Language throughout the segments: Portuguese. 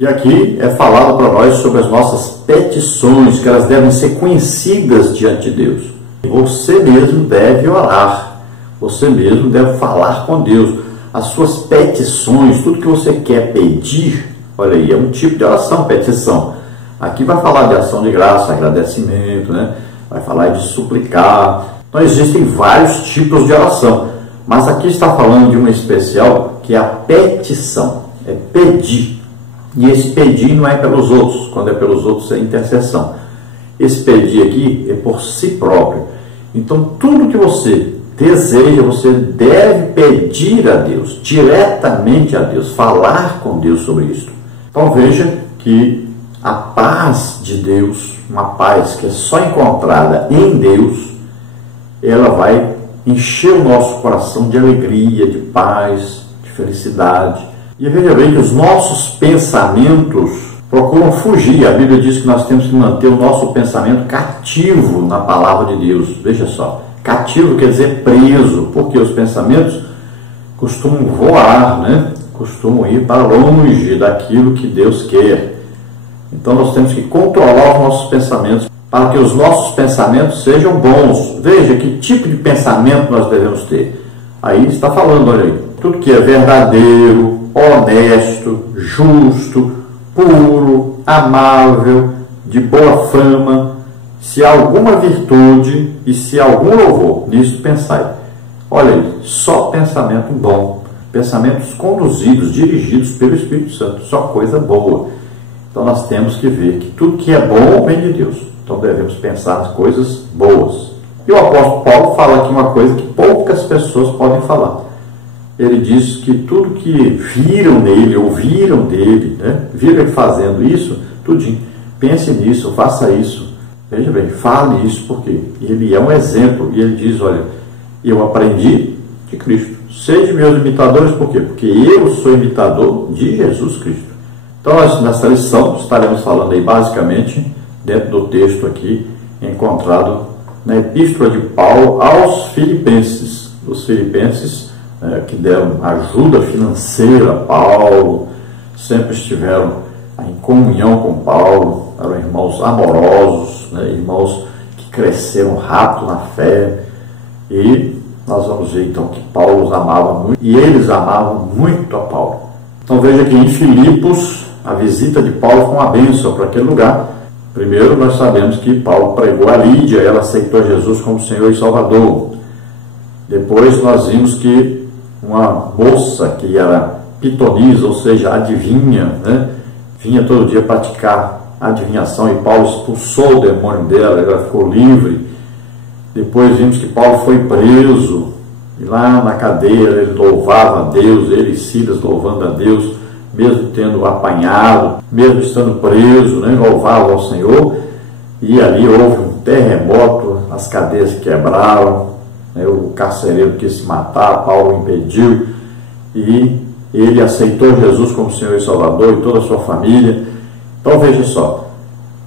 E aqui é falado para nós sobre as nossas petições, que elas devem ser conhecidas diante de Deus. Você mesmo deve orar, você mesmo deve falar com Deus. As suas petições, tudo que você quer pedir, olha aí, é um tipo de oração, petição. Aqui vai falar de ação de graça, agradecimento, né? Vai falar de suplicar. Então existem vários tipos de oração, mas aqui está falando de uma especial que é a petição, é pedir. E esse pedir não é pelos outros, quando é pelos outros é intercessão. Esse pedir aqui é por si próprio. Então tudo que você deseja, você deve pedir a Deus, diretamente a Deus, falar com Deus sobre isso. Então veja que a paz de Deus, uma paz que é só encontrada em Deus, ela vai encher o nosso coração de alegria, de paz, de felicidade. E veja bem que os nossos pensamentos procuram fugir. A Bíblia diz que nós temos que manter o nosso pensamento cativo na palavra de Deus. Veja só, cativo quer dizer preso, porque os pensamentos costumam voar, né? Costumam ir para longe daquilo que Deus quer. Então nós temos que controlar os nossos pensamentos para que os nossos pensamentos sejam bons. Veja que tipo de pensamento nós devemos ter. Aí está falando, olha aí, tudo que é verdadeiro, honesto, justo, puro, amável, de boa fama, se há alguma virtude e se há algum louvor, nisso pensai. Olha aí, só pensamento bom, pensamentos conduzidos, dirigidos pelo Espírito Santo, só coisa boa. Então nós temos que ver que tudo que é bom vem de Deus. Então devemos pensar nas coisas boas. E o apóstolo Paulo fala aqui uma coisa que poucas pessoas podem falar. Ele diz que tudo que viram nele, ouviram dele, né? Viram ele fazendo isso, tudinho. Pense nisso, faça isso. Veja bem, fale isso porque ele é um exemplo. E ele diz, olha, eu aprendi de Cristo. Sede meus imitadores, por quê? Porque eu sou imitador de Jesus Cristo. Então, nós, nessa lição, estaremos falando aí basicamente dentro do texto aqui, encontrado na Epístola de Paulo aos Filipenses. Os Filipenses que deram ajuda financeira a Paulo, sempre estiveram em comunhão com Paulo, eram irmãos amorosos, né, irmãos que cresceram rápido na fé, e nós vamos ver então que Paulo os amava muito, e eles amavam muito a Paulo. Então veja que em Filipos, a visita de Paulo foi uma bênção para aquele lugar. Primeiro nós sabemos que Paulo pregou a Lídia, ela aceitou Jesus como Senhor e Salvador. Depois nós vimos que uma moça que era pitonisa, ou seja, adivinha, né, vinha todo dia praticar adivinhação, e Paulo expulsou o demônio dela, ela ficou livre. Depois vimos que Paulo foi preso, e lá na cadeia ele louvava a Deus, ele e Silas louvando a Deus, mesmo tendo apanhado, mesmo estando preso, né, louvava ao Senhor. E ali houve um terremoto, as cadeias quebraram, né, o carcereiro quis se matar, Paulo impediu, e ele aceitou Jesus como Senhor e Salvador, e toda a sua família. Então veja só,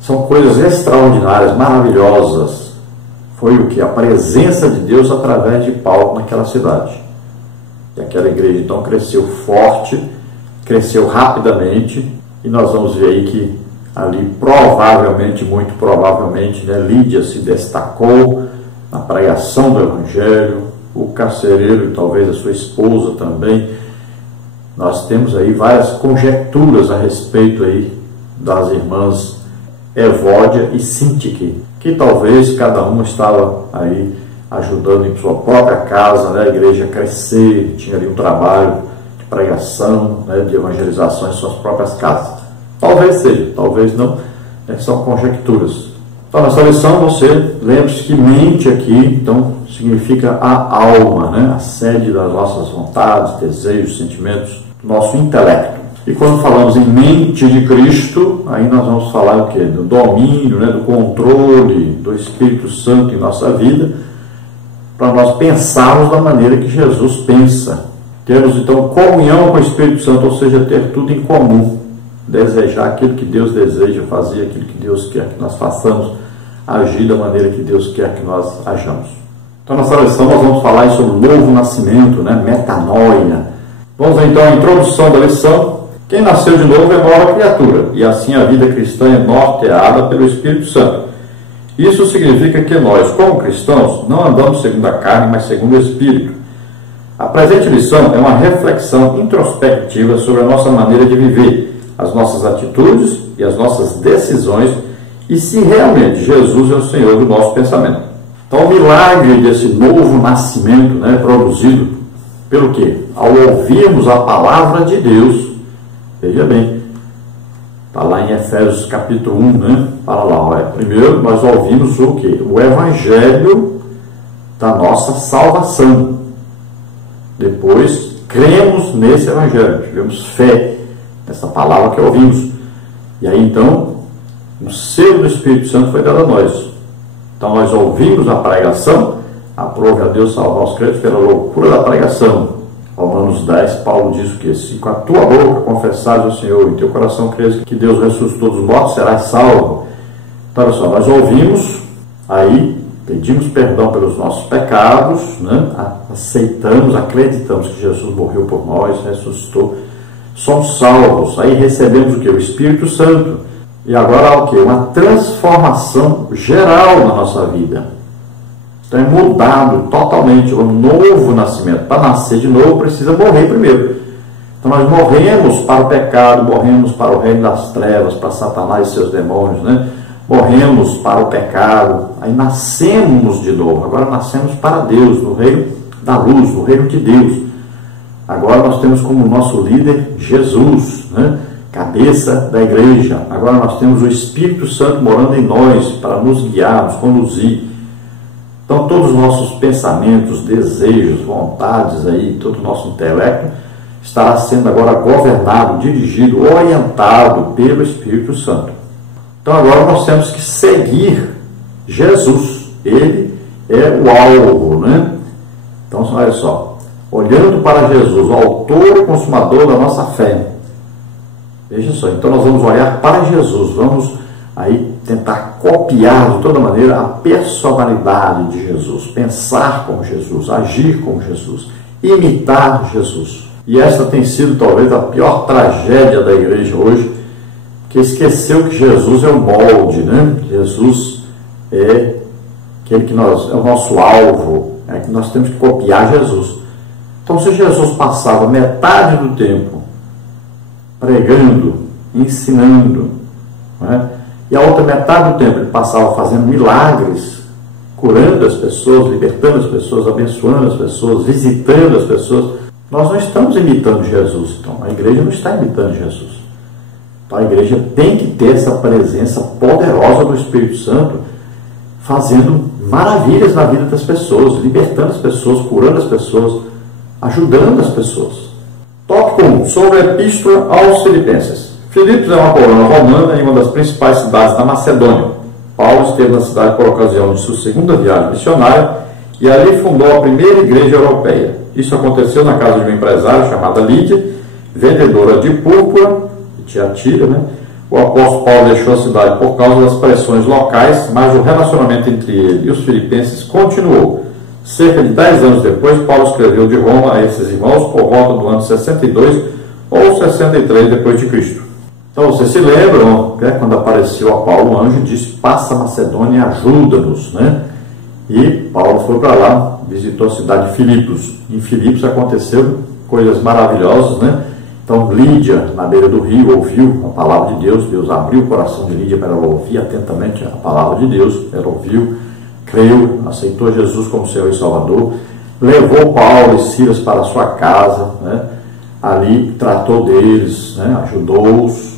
são coisas extraordinárias, maravilhosas. Foi o que? A presença de Deus através de Paulo naquela cidade. E aquela igreja então cresceu forte, cresceu rapidamente, e nós vamos ver aí que ali provavelmente, muito provavelmente, né, Lídia se destacou na pregação do Evangelho, o carcereiro e talvez a sua esposa também. Nós temos aí várias conjecturas a respeito aí das irmãs Evódia e Sintique, que talvez cada uma estava aí ajudando em sua própria casa, né, a igreja a crescer, tinha ali um trabalho de pregação, né, de evangelização em suas próprias casas. Talvez seja, talvez não, né, são conjecturas. Então, nessa lição, você lembre-se que mente aqui, então, significa a alma, né, a sede das nossas vontades, desejos, sentimentos, nosso intelecto. E quando falamos em mente de Cristo, aí nós vamos falar o quê? Do domínio, né, do controle do Espírito Santo em nossa vida, para nós pensarmos da maneira que Jesus pensa. Termos, então, comunhão com o Espírito Santo, ou seja, ter tudo em comum. Desejar aquilo que Deus deseja, fazer aquilo que Deus quer que nós façamos, agir da maneira que Deus quer que nós hajamos. Então, nessa lição, nós vamos falar sobre o novo nascimento, né, metanoia. Vamos ver, então, a introdução da lição, Quem nasceu de novo é nova criatura, e assim a vida cristã é norteada pelo Espírito Santo. Isso significa que nós, como cristãos, não andamos segundo a carne, mas segundo o Espírito. A presente lição é uma reflexão introspectiva sobre a nossa maneira de viver, as nossas atitudes e as nossas decisões, e se realmente Jesus é o Senhor do nosso pensamento. Então, o milagre desse novo nascimento, produzido pelo quê? Ao ouvirmos a palavra de Deus. Veja bem, está lá em Efésios capítulo 1, Para lá, primeiro nós ouvimos o quê? O Evangelho da nossa salvação. Depois, cremos nesse Evangelho, tivemos fé nessa palavra que ouvimos. E aí, então, o selo do Espírito Santo foi dado a nós. Então, nós ouvimos a pregação, aprove a Deus salvar os crentes pela loucura da pregação. Romanos 10, Paulo diz o que? Se com a tua boca confessares ao Senhor e em teu coração creres que Deus ressuscitou dos mortos, serás salvo. Então, olha só, nós ouvimos, aí pedimos perdão pelos nossos pecados, aceitamos, acreditamos que Jesus morreu por nós, ressuscitou, somos salvos, aí recebemos o que? O Espírito Santo. E agora há o que? Uma transformação geral na nossa vida. Então é mudado totalmente, um novo nascimento. Para nascer de novo precisa morrer primeiro. Então nós morremos para o pecado, morremos para o reino das trevas, para Satanás e seus demônios, Morremos para o pecado, aí nascemos de novo. Agora nascemos para Deus, no reino da luz, no reino de Deus. Agora nós temos como nosso líder Jesus, cabeça da igreja. Agora nós temos o Espírito Santo morando em nós para nos guiar, nos conduzir. Então todos os nossos pensamentos, desejos, vontades, todo o nosso intelecto estará sendo agora governado, dirigido, orientado pelo Espírito Santo. Então agora nós temos que seguir Jesus. Ele é o alvo, Então olha só, olhando para Jesus, o autor e consumador da nossa fé. Veja só, então nós vamos olhar para Jesus, vamos aí tentar copiar de toda maneira a personalidade de Jesus, pensar como Jesus, agir como Jesus, imitar Jesus. E esta tem sido talvez a pior tragédia da igreja hoje, que esqueceu que Jesus é o molde, Jesus é aquele que é o nosso alvo, que nós temos que copiar Jesus. Então, se Jesus passava metade do tempo pregando, ensinando, e a outra metade do tempo ele passava fazendo milagres, curando as pessoas, libertando as pessoas, abençoando as pessoas, visitando as pessoas, nós não estamos imitando Jesus. Então, a igreja não está imitando Jesus. Então, a igreja tem que ter essa presença poderosa do Espírito Santo, fazendo maravilhas na vida das pessoas, libertando as pessoas, curando as pessoas, ajudando as pessoas. Tópico 1, sobre a Epístola aos Filipenses. Filipos é uma colônia romana em uma das principais cidades da Macedônia. Paulo esteve na cidade por ocasião de sua segunda viagem missionária e ali fundou a primeira igreja europeia. Isso aconteceu na casa de uma empresária chamada Lídia, vendedora de púrpura, de Tiatira, O apóstolo Paulo deixou a cidade por causa das pressões locais, mas o relacionamento entre ele e os filipenses continuou. Cerca de 10 anos depois, Paulo escreveu de Roma a esses irmãos por volta do ano 62 ou 63 depois de Cristo. Então, vocês se lembram, quando apareceu a Paulo, o anjo disse: passa a Macedônia e ajuda-nos, E Paulo foi para lá, visitou a cidade de Filipos. Em Filipos aconteceram coisas maravilhosas, Então, Lídia, na beira do rio, ouviu a palavra de Deus. Deus abriu o coração de Lídia para ela ouvir atentamente a palavra de Deus. Ela ouviu, creu, aceitou Jesus como Senhor e Salvador, levou Paulo e Silas para a sua casa, ali tratou deles, ajudou-os,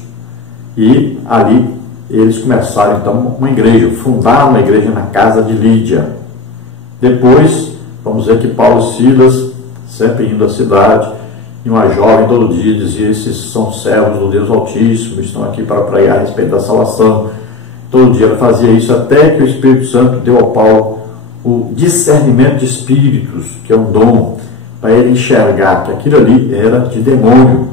e ali eles começaram então uma igreja, fundaram uma igreja na casa de Lídia. Depois, vamos ver que Paulo e Silas, sempre indo à cidade, e uma jovem todo dia dizia: esses são servos do Deus Altíssimo, estão aqui para pregar a respeito da salvação. Todo dia ela fazia isso, até que o Espírito Santo deu ao Paulo o discernimento de espíritos, que é um dom, para ele enxergar que aquilo ali era de demônio.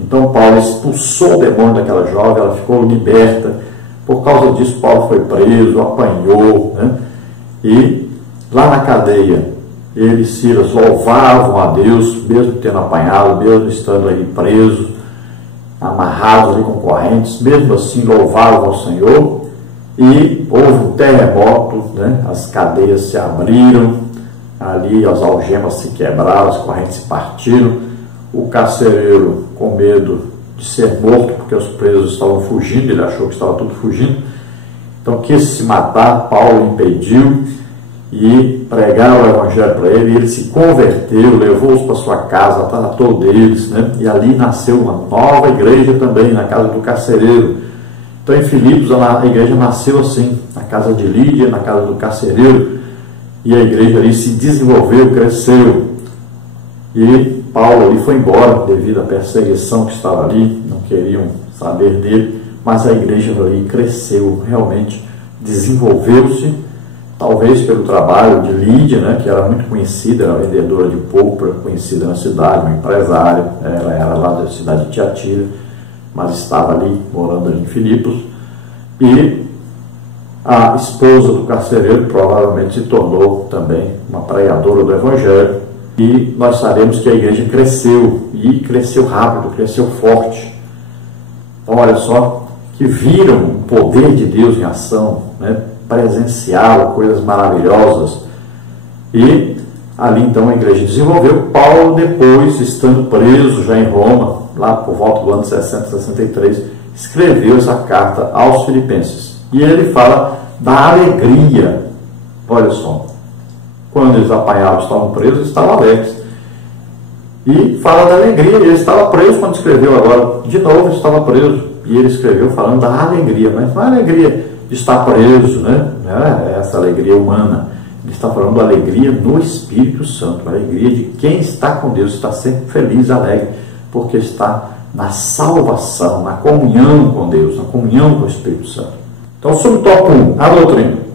Então Paulo expulsou o demônio daquela jovem, ela ficou liberta. Por causa disso, Paulo foi preso, apanhou, e lá na cadeia, ele e Silas louvavam a Deus, mesmo tendo apanhado, mesmo estando aí preso. amarrados ali com correntes, mesmo assim louvavam ao Senhor, e houve um terremoto, né? As cadeias se abriram, ali as algemas se quebraram, as correntes se partiram, o carcereiro, com medo de ser morto, porque os presos estavam fugindo, ele achou que estava tudo fugindo, então quis se matar. Paulo impediu e pregaram o evangelho para ele, e ele se converteu, levou-os para sua casa, tratou deles, né? E ali nasceu uma nova igreja também, na casa do carcereiro. Então em Filipos a igreja nasceu assim, na casa de Lídia, na casa do carcereiro, e a igreja ali se desenvolveu, cresceu. E Paulo ali foi embora devido à perseguição que estava ali, não queriam saber dele, mas a igreja ali cresceu, realmente desenvolveu-se, talvez pelo trabalho de Lídia, né, que era muito conhecida, era vendedora de púrpura, conhecida na cidade, uma empresária, ela era lá da cidade de Tiatira, mas estava ali, morando ali em Filipos, e a esposa do carcereiro provavelmente se tornou também uma pregadora do evangelho, e nós sabemos que a igreja cresceu, e cresceu rápido, cresceu forte. Então olha só, que viram o poder de Deus em ação, né? Presenciaram coisas maravilhosas, e ali então a igreja desenvolveu. Paulo, depois, estando preso já em Roma, lá por volta do ano 60, 63, escreveu essa carta aos filipenses, e ele fala da alegria. Olha só, quando eles apanhavam, estavam presos, estavam alegres, e fala da alegria. Ele estava preso quando escreveu, agora de novo estava preso, e ele escreveu falando da alegria, mas não é a alegria de estar preso, né? Não é essa alegria humana. Ele está falando da alegria no Espírito Santo, a alegria de quem está com Deus, está sempre feliz, alegre, porque está na salvação, na comunhão com Deus, na comunhão com o Espírito Santo. Então, subtópico 1, a doutrina.